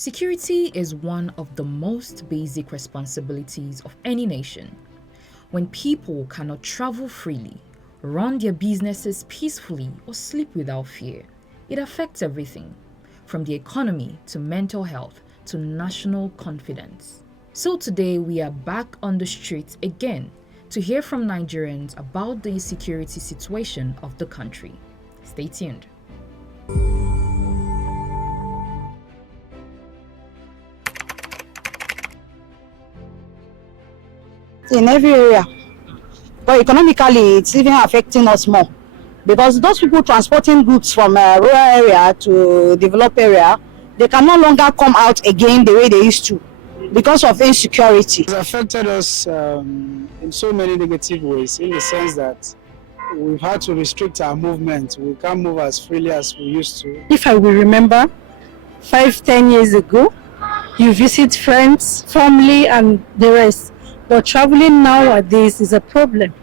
Security is one of the most basic responsibilities of any nation. When people cannot travel freely, run their businesses peacefully, or sleep without fear, it affects everything, from the economy to mental health to national confidence. So today we are back on the streets again to hear from Nigerians about the insecurity situation of the country. Stay tuned. In every area, but economically it's even affecting us more because those people transporting goods from a rural area to developed area, they can no longer come out again the way they used to because of insecurity. It's affected us in so many negative ways, in the sense that we've had to restrict our movement. We can't move as freely as we used to. If I will remember, 5-10 years ago, you visit friends, family and the rest. But traveling nowadays is a problem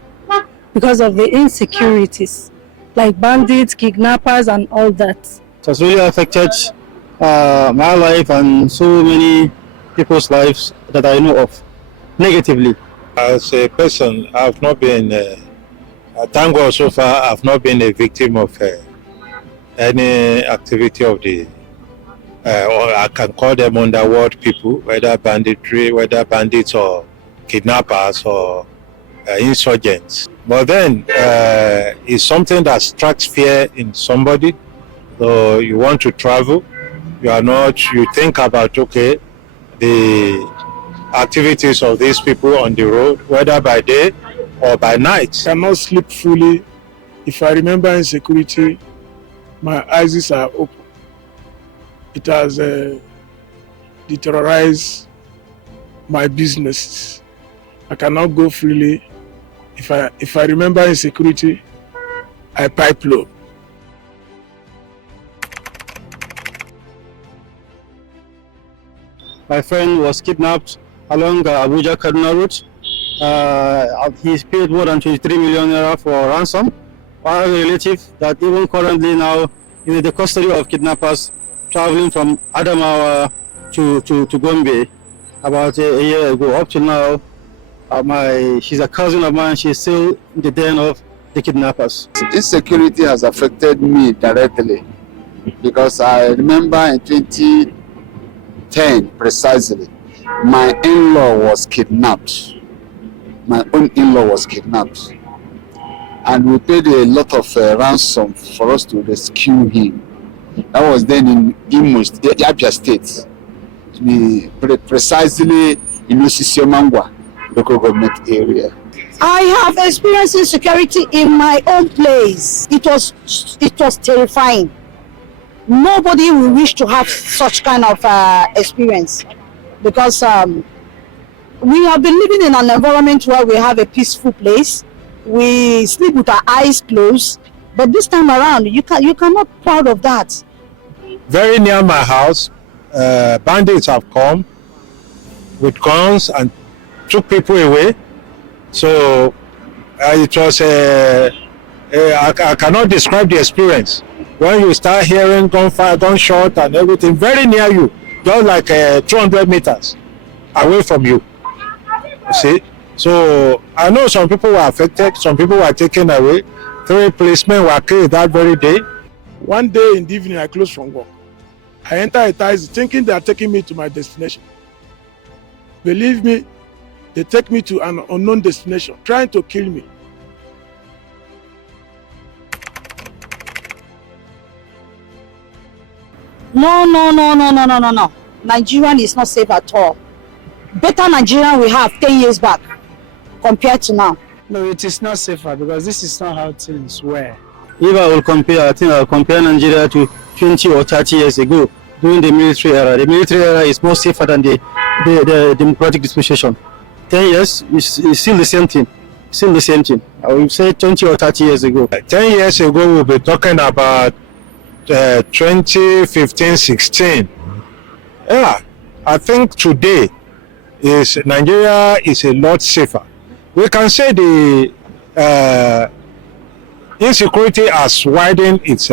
because of the insecurities, like bandits, kidnappers and all that. It has really affected my life and so many people's lives that I know of negatively. As a person, I've not been, thank God so far, I've not been a victim of any activity of the, or I can call them underworld people, whether banditry, whether bandits or kidnappers or insurgents. But then it's something that strikes fear in somebody. So you want to travel, you think about, okay, the activities of these people on the road, whether by day or by night. I cannot sleep fully. If I remember insecurity, my eyes are open. It has deteriorized my businesses. I cannot go freely. If I remember insecurity, I pipe low. My friend was kidnapped along Abuja Kaduna route. He's paid more than 23 million naira for ransom. I have a relative that even currently now in the custody of kidnappers traveling from Adamawa to Gombe about a year ago. Up to now, she's a cousin of mine. She's still in the den of the kidnappers. Insecurity has affected me directly because I remember in 2010 precisely, my in-law was kidnapped. My own in-law was kidnapped, and we paid a lot of ransom for us to rescue him. That was then in Imo, the Abia State, precisely in Osisiomangwa local government area. I have experienced insecurity in my own place. It was terrifying. Nobody will wish to have such kind of experience because we have been living in an environment where we have a peaceful place. We sleep with our eyes closed, but this time around you cannot be proud of that. Very near my house, bandits have come with guns and took people away. So it was I cannot describe the experience. When you start hearing gunfire, gunshot and everything very near you, just like 200 meters away from you. You see? So I know some people were affected, some people were taken away. 3 policemen were killed that very day. One day in the evening, I closed from work. I enter a taxi thinking they are taking me to my destination. Believe me, they take me to an unknown destination, trying to kill me. No. Nigerian is not safe at all. Better Nigerian we have 10 years back compared to now. No, it is not safer because this is not how things were. If I will compare, I think I'll compare Nigeria to 20 or 30 years ago during the military era. The military era is more safer than the democratic dispensation. 10 years is still the same thing. Still the same thing. I will say 20 or 30 years ago. 10 years ago, we'll be talking about 2015-16. Yeah, I think today Nigeria is a lot safer. We can say the insecurity has widened its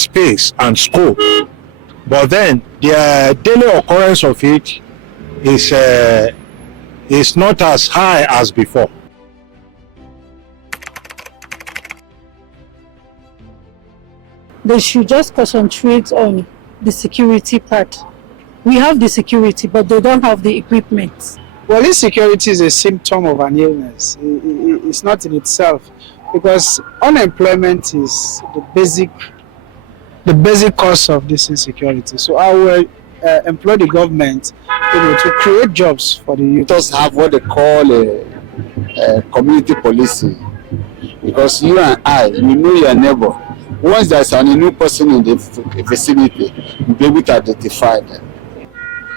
space and scope. but then the daily occurrence of it is not as high as before. They should just concentrate on the security part. We have the security, but they don't have the equipment. Well, insecurity is a symptom of an illness. It's not in itself, because unemployment is the basic cause of this insecurity. So I will employ the government, to create jobs for the youth. Let us have what they call a community policing, because you and I, you know your neighbor. Once there's a new person in the vicinity, you'll be able to identify them.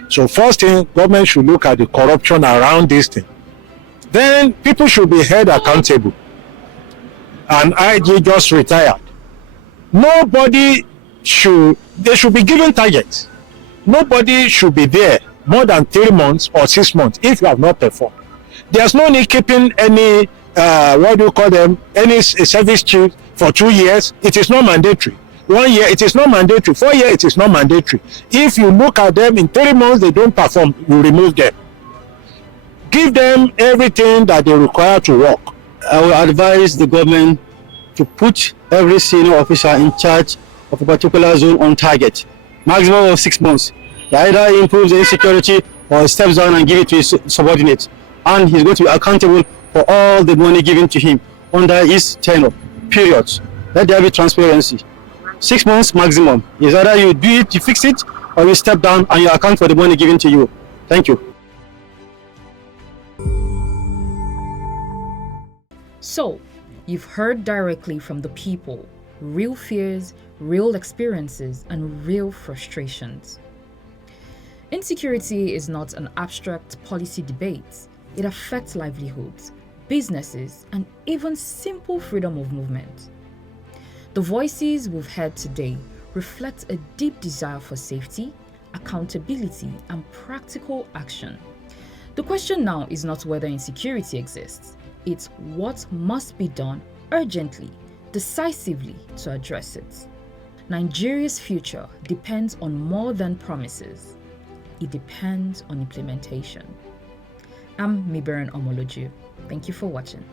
So first thing, government should look at the corruption around this thing. Then people should be held accountable. And IG just retired. They should be given targets. Nobody should be there more than 3 months or 6 months if you have not performed. There's no need keeping any, any service chief for 2 years. It is not mandatory. 1 year, it is not mandatory. 4 years, it is not mandatory. If you look at them in 3 months, they don't perform, you remove them. Give them everything that they require to work. I will advise the government to put every senior officer in charge of a particular zone on target, maximum of 6 months. He either improves the insecurity or steps down and give it to his subordinates. And he's going to be accountable for all the money given to him under his tenure, period. Let there be transparency. 6 months maximum. Is either you do it, you fix it, or you step down and you account for the money given to you. Thank you. So, you've heard directly from the people, real fears, real experiences, and real frustrations. Insecurity is not an abstract policy debate. It affects livelihoods, businesses, and even simple freedom of movement. The voices we've heard today reflect a deep desire for safety, accountability, and practical action. The question now is not whether insecurity exists, it's what must be done urgently, decisively to address it. Nigeria's future depends on more than promises. It depends on implementation. I'm Miberan Omoloju. Thank you for watching.